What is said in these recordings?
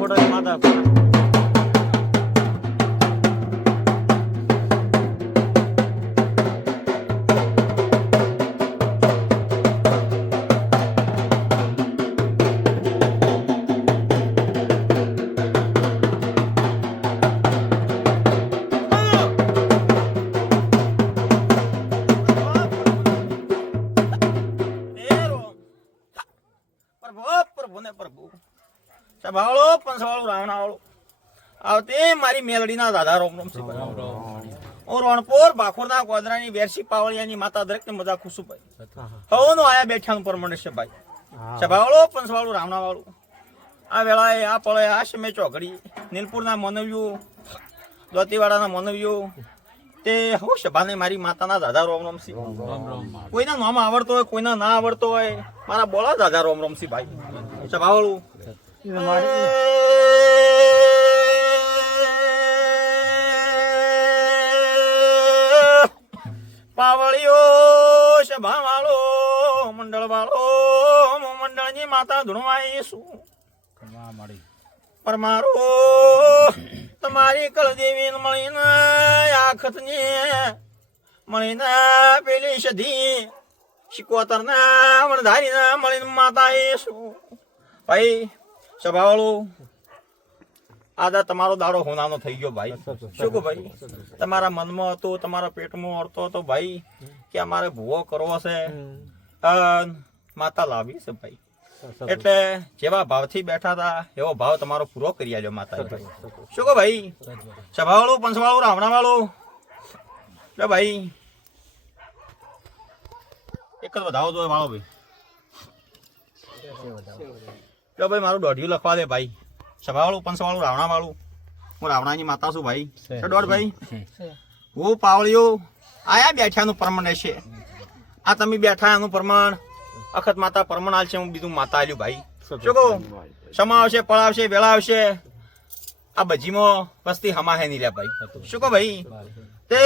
Photo માતા સભાળો પંચવાળો રાવણાવાળો આવતે મારી મેલડીના દાદા રોમ રોમ છે હું રણપોર બાખોરના ગોદરાની વેરસી પાવળિયાની માતા દરેકને મજા ખુશું ભાઈ હવનો આયા બેઠાનું પરમણે છે ભાઈ સભાળો પંચવાળો રાવણાવાળો આ વેળાએ આ પળે આ સમય ચોઘડી નીલપુરના મનવ્યો દોતીવાડાના મનવ્યો તે હું સભાને મારી માતાના દાદા રોમ રોમ છે કોઈના નામ આવડતો હોય કોઈના ના આવડતો હોય મારા બોલા દાદા રોમ રોમ છે ભાઈ સભાવાળું પાવળીઓ સભા વાળો મંડળ વાળો મંડળની માતા ધૂણવાઈ શું પરમારો તમારી કળદેવી મળીને આખતની મળીને પેલી સધી શિકોતર ના વણધારી ના મળીને માતા એ શું ભાઈ સભાવાળું આદા તમારો દાડો હોનાનો થઈ ગયો ભાઈ શું કહું ભાઈ તમારા મનમાં હતો તમારા પેટમાં અડતો હતો ભાઈ કે અમારે ભૂવો કરવો છે માતા લાવી છે ભાઈ એટલે જેવા ભાવથી બેઠા હતા એવો ભાવ તમારો પૂરો કરી આલ્યો માતા શું કહો ભાઈ સભાવાળું પંચવાળું રાવણાવાળું એટલે ભાઈ એક જ વધાવો જોઈએ વાળો ભાઈ તો ભાઈ મારું દોઢિયું લખવા દે ભાઈ સભાવાળું પંચવાળું રાવણાવાળું હું રાવણાની માતા છું ભાઈ દોઢ ભાઈ હું પાવળીઓ આયા બેઠાનું પ્રમાણ છે આ તમે બેઠા એનું પ્રમાણ અખત માતા પ્રમાણ આલશે હું બીજું માતા આલ્યું ભાઈ શું કહું સમા આવશે પળાવશે વેળા આવશે આ બજીમાં વસ્તી હમાહે નહીં લે ભાઈ શું કહો ભાઈ તે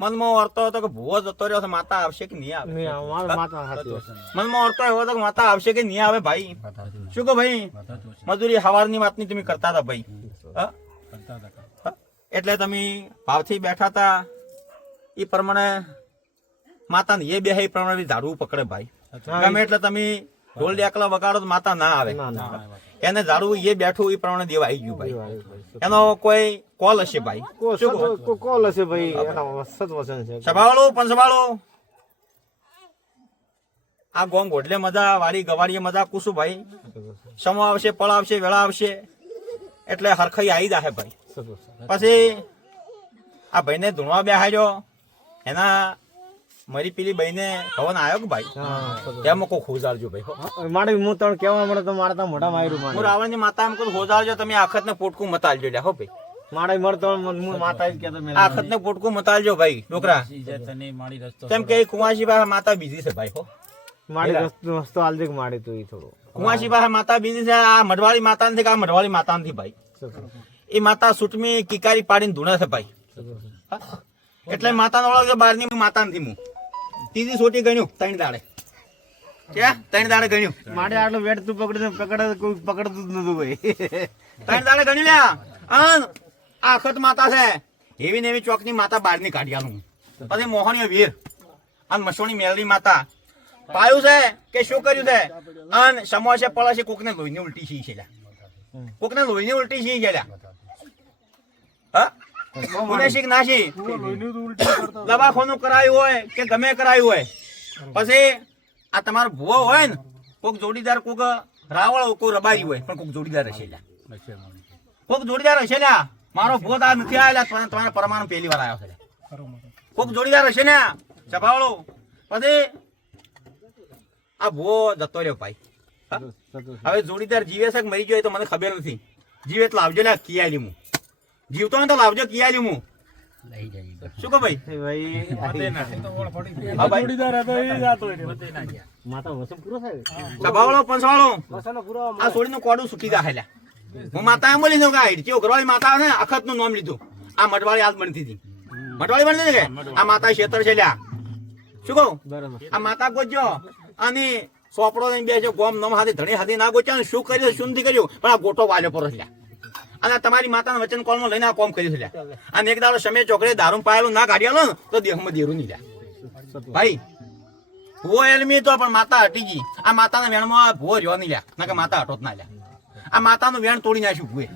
મનમાં વર્તો હતો કે ભૂવો જતો રહ્યો માતા આવશે કે નહીં આવે મનમાં વર્તો એવો હતો કે માતા આવશે કે નહીં આવે ભાઈ શું કહો ભાઈ મજૂરી હવારની વાતની તમે કરતા હતા ભાઈ એટલે તમે ભાવથી બેઠા હતા એ પ્રમાણે માતા ને એ બે એ પ્રમાણે ઝાડવું પકડે ભાઈ ગમે એટલે તમે ઢોલ ડેકલા વગાડો તો માતા ના આવે એને ઝાડવું એ બેઠું એ પ્રમાણે દેવા આવી ગયું ભાઈ એનો કોઈ કોલ હશે ભાઈ કોલ હશે ભાઈ સભાવાળું પંચવાળું આ ગોંગ ગોડલે મજા વાડી ગવાડીએ મજા કુશું ભાઈ સમો આવશે પળ આવશે વેળા આવશે એટલે હરખાઈ આવી જાહે ભાઈ પછી આ ભાઈને ધૂણવા બેહાડ્યો એના મારી પેલી બહેને ભવન આવ્યો કે ભાઈ એમાં કોઈ ખોજારજો ભાઈ મારે હું તને કેવા મળે તો મારે તો મોઢા માર્યું હું રાવણની માતા એમ કોઈ ખોજારજો તમે આખત ને પોટકું મતાલજો લ્યા હો ભાઈ મારે મળતો માતા જ કહેતો આખત ને પોટકું મતાલજો ભાઈ છોકરા કેમ કે કુંવાસી પાસે માતા બીજી છે ભાઈ હો મારી રસ્તો હાલ દે મારે તો એ થોડું કુંવાસી પાસે માતા બીજી છે આ મઢવાળી માતા નથી કે આ મઢવાળી માતા નથી ભાઈ એ માતા સૂટમી કિકારી પાડીને ધૂણે છે ભાઈ એટલે માતા નો બારની માતા નથી હું ત્રીજી સોટી ગણ્યું 3 દાડે ક્યાં 3 દાડે ગણ્યું મારે આટલું વેટ તું પકડે કોઈ પકડતું જ નતું ભાઈ 3 દાડે ગણી લ્યા આ અખત માતા છે એવી ને એવી ચોકની માતા બહારની કાઢ્યાનું પછી મોહણીય વીર અને મસોણી મેલડી માતા પાયું છે કે શું કર્યું છે અન સમો છે પળા છે કોકને લોહીની ઉલટી સી છે કોકને લોહીની ઉલટી સી છે હા ગુનેશિક નાશી દવાખાનું કરાયું હોય કે ગમે કરાયું હોય પછી આ તમારો ભૂવો હોય ને કોક જોડીદાર કોક રાવળ કોઈ રબારી હોય પણ કોક જોડીદાર હશે કોક જોડીદાર હશે ને મારો ભૂવો તો નથી આવેલા તમારા પરમાણુ પહેલી વાર આવ્યો છે કોક જોડીદાર હશે ને ચપાવળો પછી આ ભૂવો જતો રહ્યો ભાઈ હવે જોડીદાર જીવે છે કે મરી ગયો તો મને ખબર નથી જીવે એટલે આવજો લે કિયાલી હું જીવતો ને તો લાવજો કિયાલી હું શું કહો ભાઈ સભાવાળો પંચવાળો આ સોડીનું કોડું સુકી જાય હું માતા એમ બોલી દઉં કે કેવું ઘરવાળી માતા ને અખત નું નામ લીધું આ મઢવાળી હાથ બનતી હતી મઢવાળી બનતી હતી કે આ માતા શેતર છે લ્યા શું કહું આ માતા ગોજો અને સોપડો લઈને બેસે ગોમ નમ હાથે ધણી હાથે ના ગોચ્યા ને શું કર્યું શું નથી કર્યું પણ આ ગોટો વાલ્યો પર લ્યા અને તમારી માતાના વચન કોલમાં લઈને આ કોમ કર્યું છે લ્યા અને એક દાડો સમય ચોકડે દારૂ પાયેલું ના કાઢી આલો ને તો દેહમાં દેરું નહીં લ્યા ભાઈ ભૂવો એલમી તો પણ માતા હટી ગઈ આ માતાના વેણમાં ભૂવો રહ્યો નહીં લ્યા ના કે માતા હટો જ ના લ્યા આ માતાનું વેણ તોડી નાખ્યું ભૂએ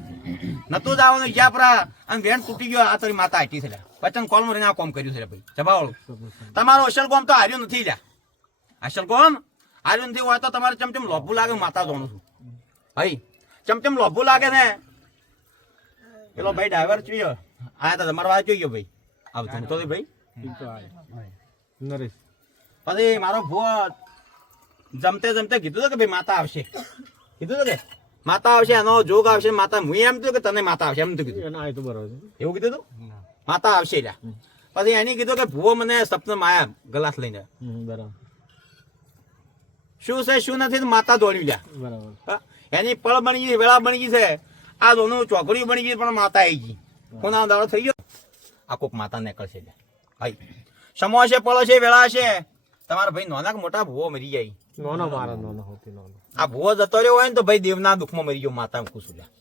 નતું જ આવવાનું જ્યાં અને વેણ તૂટી ગયો આ તારી માતા હટી છે લ્યા વચન કોલમાં લઈને આ કોમ કર્યું છે ભાઈ જવાળું તમારો અસલ કોમ તો હાર્યો નથી લ્યા અસલ કોમ હાર્યું નથી હોય તો તમારે ચમચમ લોભું લાગે માતા જાણું છું ભાઈ ચમચમ લોભું લાગે ને પેલો ભાઈ ડ્રાઈવર જોઈએ આયા તો તમારો વાત જોઈ ગયો ભાઈ આવતો તો ભાઈ નરેશ પછી મારો ભૂવો જમતે જમતે કીધું હતું કે ભાઈ માતા આવશે કીધું હતું કે માતા આવશે એનો જોગ આવશે માતા હું એમ કીધું કે તને માતા આવશે એમ તો કીધું તો બરોબર એવું કીધું હતું માતા આવશે લ્યા પછી એની કીધું કે ભૂવો મને સપનામાં આયા ગ્લાસ લઈને બરાબર શું છે શું નથી તો માતા દોડ્યું લ્યા બરાબર હા? એની પળ બની ગઈ વેળા બની ગઈ છે આ દોનું ચોકડી બની ગઈ પણ માતા આવી ગઈ કોના દાડો થઈ ગયો આ કોક માતા નીકળશે લ્યા ભાઈ સમો હશે પળ હશે વેળા હશે તમારા ભાઈ નાના કે મોટા ભૂવો મરી જાય નોનો મારા નોનો હોતી નોનો આ ભૂવો જતો રહ્યો હોય ને તો ભાઈ દેવના દુઃખમાં મરી ગયો માતા કુસુ લ્યા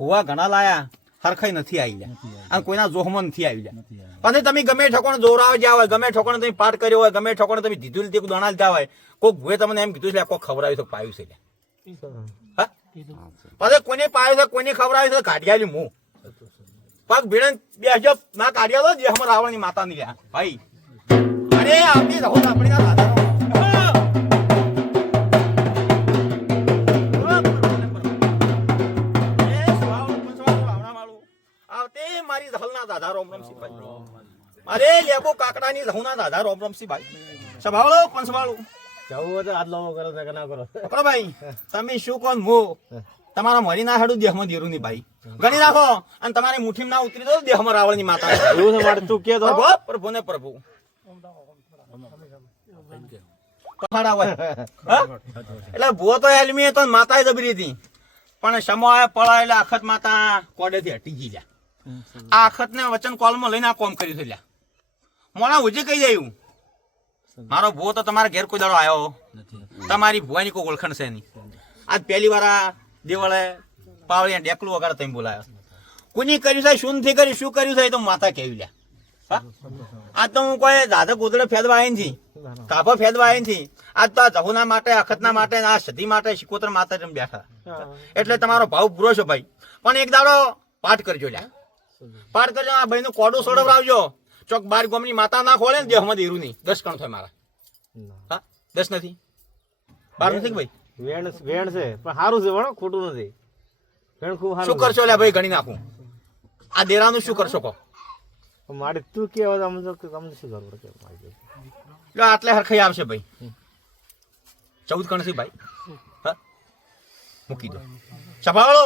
ભૂવા ઘણા લાયા હરખાઈ નથી આવી લ્યા અને કોઈના જોહમાં નથી આવી લ્યા પછી તમે ગમે ઠોકણ જોરાવ જ્યાં હોય ગમે ઠોકણ તમે પાઠ કર્યો હોય ગમે ઠોકણ તમે દીધું લીધું દોણાલ ત્યાં હોય કોઈક ભૂએ તમને એમ કીધું છે કોઈ ખવડાવ્યું તો પાયું છે લ્યા પછી કોઈને પાયું છે કોઈને ખવડાવ્યું છે કાઢિયાલી મું પગ ભીડન બેસજો ના કાઢ્યા તો દેહમાં રાવણની માતા ની લ્યા ભાઈ અરે આવતી રહો આપણી ના દાદા મારી દહલના દાદા રોમ રમસી ભાઈ અરે લેબો કાકડાની દહુના દાદા રોમ રમસી ભાઈ સભાળો પણ સભાળો જવું તો આજ લાવો કરો કે ના કરો પકડો ભાઈ તમે શું કોણ મો તમારા મરી ના હાડું દેહમાં દેરું ની ભાઈ ગણી રાખો અને તમારી મુઠ્ઠી ના ઉતરી દો દેહમાં રાવણની માતા એવું છે મારે તું કે તો પ્રભુ ને પ્રભુ પહાડા હોય એટલે ભૂવો તો એલમી હતો માતા જબરી હતી પણ સમો પળાયેલા આખત માતા કોડેથી હટી ગઈ લ્યા આ આખત ને વચન કોલમાં લઈને આ કોમ કર્યું છે લ્યા મોણા ઉજી કઈ જાય મારો ભૂવો તો તમારા ઘેર કોઈ દાડો આવ્યો તમારી ભુવાની કોઈ ઓળખાણ છે નહીં આજ પહેલી વાર આ દેવળે પાવળી ડેકલું વગાડ તમે બોલાયો કોની કર્યું છે શું નથી કર્યું શું કર્યું છે એ તો માતા કેવી લ્યા આજ તો હું કોઈ દાદા ગોદડે ફેદવા આવી નથી કાપો ફેદવા આવી નથી આજ તો આ જહુના માટે અખતના માટે આ સતી માટે શિકોતર માતા તમે બેઠા એટલે તમારો ભાવ પૂરો છે ભાઈ પણ એક દાડો પાઠ કરજો લ્યા પાઠ કરજો આ ભાઈ નું કોડું સોડવડાવજો ચોક બાર ગોમની માતા ના ખોલે ને દેહમાં દેરું નહીં 10 કણ થાય મારા હા 10 નથી 12 નથી ભાઈ વેણ વેણ છે પણ સારું છે વણો ખોટું નથી વેણ ખૂબ સારું શું કરશો લ્યા ભાઈ ગણી નાખું આ દેરાનું શું કરશો કહો મારે તું કેવા તમને શું કરવું પડે લો આટલે હરખાઈ આવશે ભાઈ 14 કણ છે ભાઈ હા મૂકી દો સભાળો